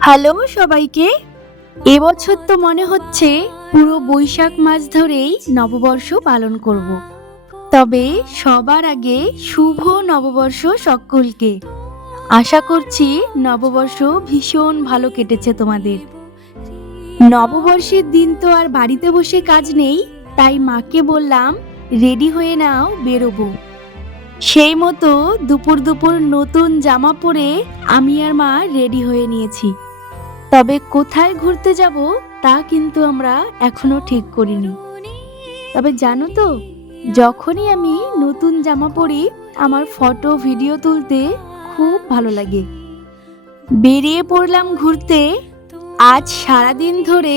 Hello সবাইকে। এবছর তো মনে হচ্ছে পুরো বৈশাখ মাস ধরেই নববর্ষ পালন করব। তবে সবার আগে শুভ নববর্ষ সকলকে। আশা করছি নববর্ষ ভীষণ ভালো কেটেছে তোমাদের। নববর্ষের দিন তো আর বাড়িতে বসে কাজ নেই, তাই মাকে বললাম রেডি হয়ে নাও, বেরোবো। সেই মতো দুপুর দুপুর নতুন জামা পরে আমি আর মা রেডি হয়ে নিয়েছি। তবে কোথায় ঘুরতে যাব তা কিন্তু আমরা এখনো ঠিক করিনি। তবে জানো তো, যখনই আমি নতুন জামা পরি আমার ফটো ভিডিও তুলতে খুব ভালো লাগে। বেরিয়ে পড়লাম ঘুরতে। আজ সারাদিন ধরে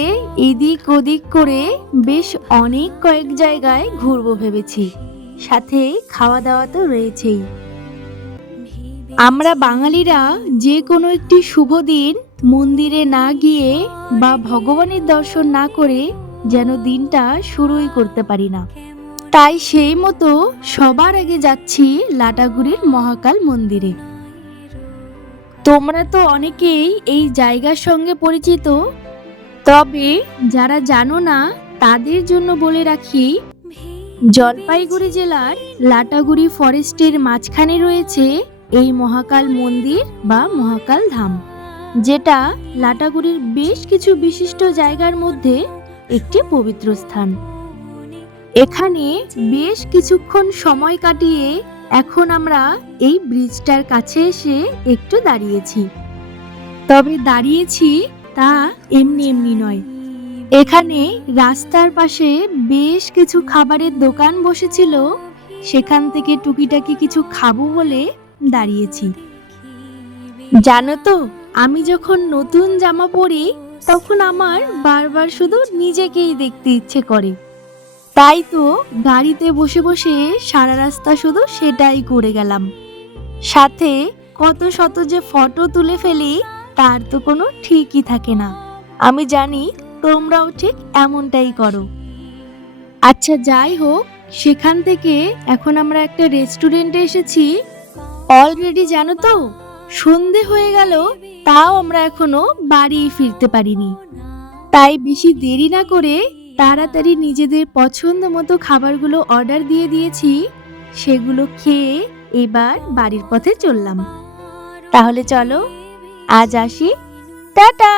এদিক ওদিক করে বেশ অনেক কয়েক জায়গায় ঘুরবো ভেবেছি, সাথে খাওয়া দাওয়া তো রয়েছেই। আমরা বাঙালিরা যে কোনো একটি শুভ দিন মন্দিরে না গিয়ে বা ভগবানের দর্শন না করে যেন দিনটা শুরুই করতে পারি না। তাই সেই মতো সবার আগে যাচ্ছি লাটাগুড়ির মহাকাল মন্দিরে। তোমরা তো অনেকেই এই জায়গার সঙ্গে পরিচিত, তবে যারা জানো না তাদের জন্য বলে রাখি, জলপাইগুড়ি জেলার লাটাগুড়ি ফরেস্টের মাঝখানে রয়েছে এই মহাকাল মন্দির বা মহাকাল ধাম, যেটা লাটাগুড়ির বেশ কিছু বিশিষ্ট জায়গার মধ্যে একটি পবিত্র স্থান। এখানে বেশ কিছুক্ষণ সময় কাটিয়ে এখন আমরা এই ব্রিজটার কাছে এসে একটু দাঁড়িয়েছি। তবে দাঁড়িয়েছি তা এমনি এমনি নয়, এখানে রাস্তার পাশে বেশ কিছু খাবারের দোকান বসেছিল, সেখান থেকে টুকিটাকি কিছু খাবো বলে দাঁড়িয়েছি। জানো তো, আমি যখন নতুন জামা পরি তখন আমার বারবার শুধু নিজেকেই দেখতে ইচ্ছে করে। তাই তো গাড়িতে বসে বসে সারা রাস্তা শুধু সেটাই করে গেলাম। সাথে কত শত যে ফটো তুলে ফেলি তার তো কোনো ঠিকই থাকে না। আমি জানি তোমরাও ঠিক এমনটাই করো। আচ্ছা যাই হোক, সেখান থেকে এখন আমরা একটা রেস্টুরেন্টে এসেছি। অলরেডি জানো তো, সন্ধে হয়ে গেল, তাও আমরা এখনো বাড়ি ফিরতে পারিনি। তাই বেশি দেরি না করে তাড়াতাড়ি নিজেদের পছন্দ মতো খাবারগুলো অর্ডার দিয়ে দিয়েছি। সেগুলো খেয়ে এবার বাড়ির পথে চললাম। তাহলে চলো আজ আসি, টাটা।